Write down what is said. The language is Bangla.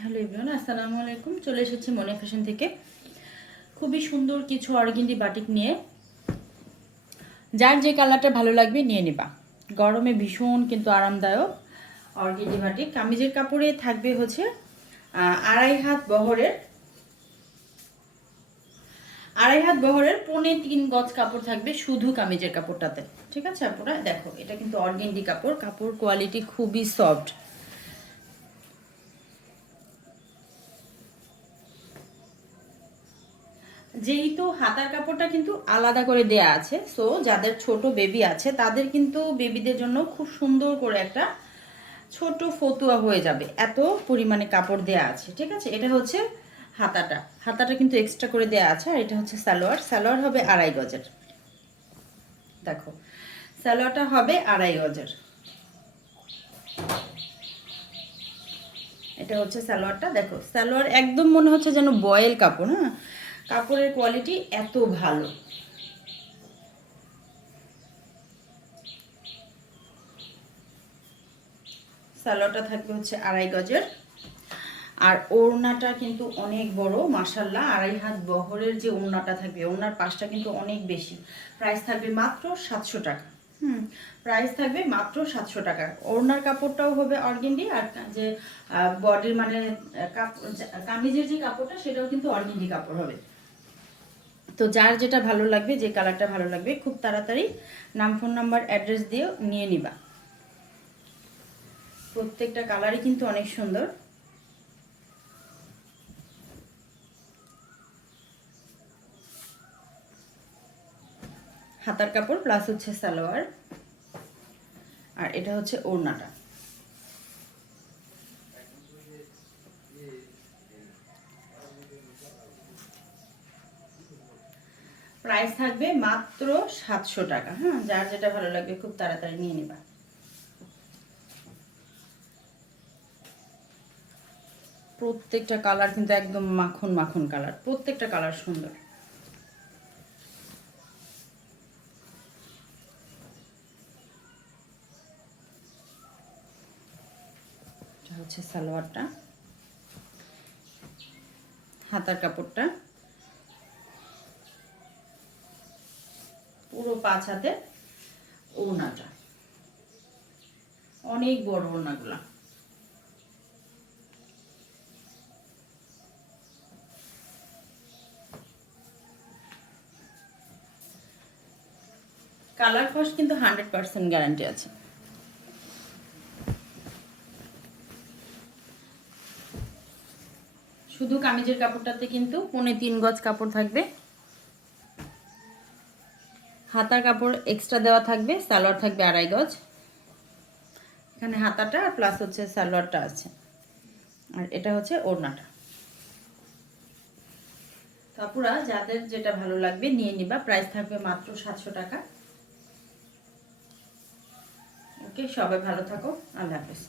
হ্যালো এভরিওয়ান, আসসালামু আলাইকুম। চলে এসেছি মনে ফ্যাশন থেকে খুবই সুন্দর কিছু অর্গেন্ডি বাটিক নিয়ে। যার যে কালারটা ভালো লাগবে নিয়ে নিবা। গরমে ভীষণ কিন্তু আরামদায়ক অর্গেন্ডি বাটিক। কামিজের কাপড়ে থাকবে হচ্ছে আড়াই হাত বহরের 3.25 গজ কাপড় থাকবে শুধু কামিজের কাপড়টাতে। ঠিক আছে আপুরা, দেখো এটা কিন্তু অর্গেন্ডি কাপড় কোয়ালিটি খুবই সফট। যেহেতু হাতার কাপড়টা কিন্তু আলাদা করে দেয়া আছে, সো যাদের ছোট বেবি আছে তাদের কিন্তু বেবিদের জন্য খুব সুন্দর করে একটা ছোট ফতুয়া হয়ে যাবে, এত পরিমাণে কাপড় দেয়া আছে। ঠিক আছে, এটা হচ্ছে হাতাটা কিন্তু এক্সট্রা করে দেয়া আছে। আর এটা হচ্ছে সালোয়ার হবে 2.5 গজের। দেখো সালোয়ারটা হবে 2.5 গজের। এটা হচ্ছে সালোয়ারটা। দেখো সালোয়ার একদম মনে হচ্ছে যেন বয়েল কাপড়। হ্যাঁ, কাপড়ের কোয়ালিটি এত ভালো। সালোয়ারটা থাকবে হচ্ছে 2.5 গজের। আর ওড়নাটা কিন্তু অনেক বড় মাশাআল্লাহ। 2.5 হাত বহরের যে ওড়নাটা থাকবে, ওড়নার পাশটা কিন্তু অনেক বেশি। প্রাইস থাকবে মাত্র 700 টাকা। প্রাইস থাকবে মাত্র 700 টাকা। ওড়নার কাপড়টাও হবে অর্গেন্ডি, আর যে বডির মানে কামিজের যে কাপড়টা সেটাও কিন্তু অর্গেন্ডি কাপড় হবে। তো যার যেটা ভালো লাগবে, যে কালারটা ভালো লাগবে, খুব তাড়াতাড়ি নাম, ফোন নাম্বার, অ্যাড্রেস দিয়ে নিয়ে নিবা। প্রত্যেকটা কালারই কিন্তু অনেক সুন্দর। হাতার কাপড় প্লাস হচ্ছে সালোয়ার, আর এটা হচ্ছে ওড়নাটা। প্রাইস থাকবে মাত্র 700 টাকা। হ্যাঁ, যার যেটা ভালো লাগবে খুব তাড়াতাড়ি নিয়ে নিবা। প্রত্যেকটা কালার কিন্তু একদম মাখন মাখন কালার, প্রত্যেকটা কালার সুন্দর। এটা হচ্ছে সালোয়ারটা, হাতার কাপড়টা পুরো 5 হাতে, ওড়নাটা অনেক বড় ওড়নাগুলা। কালার ফার্স্ট কিন্তু 100% গ্যারান্টি আছে। শুধু কামিজের কাপড়টাতে কিন্তু 3.25 গজ কাপড় থাকবে। হাতার কাপড় এক্সট্রা দেওয়া থাকবে, সালোয়ার থাকবে 2.5 গজ। এখানে হাতাটা প্লাস হচ্ছে সালোয়ারটা আছে, আর এটা হচ্ছে ওড়নাটা। কাপড়া যাদের যেটা ভালো লাগবে নিয়ে নিবা। প্রাইস থাকবে মাত্র 700 টাকা। ওকে, সবাই ভালো থাকো, আল্লাহ হাফেজ।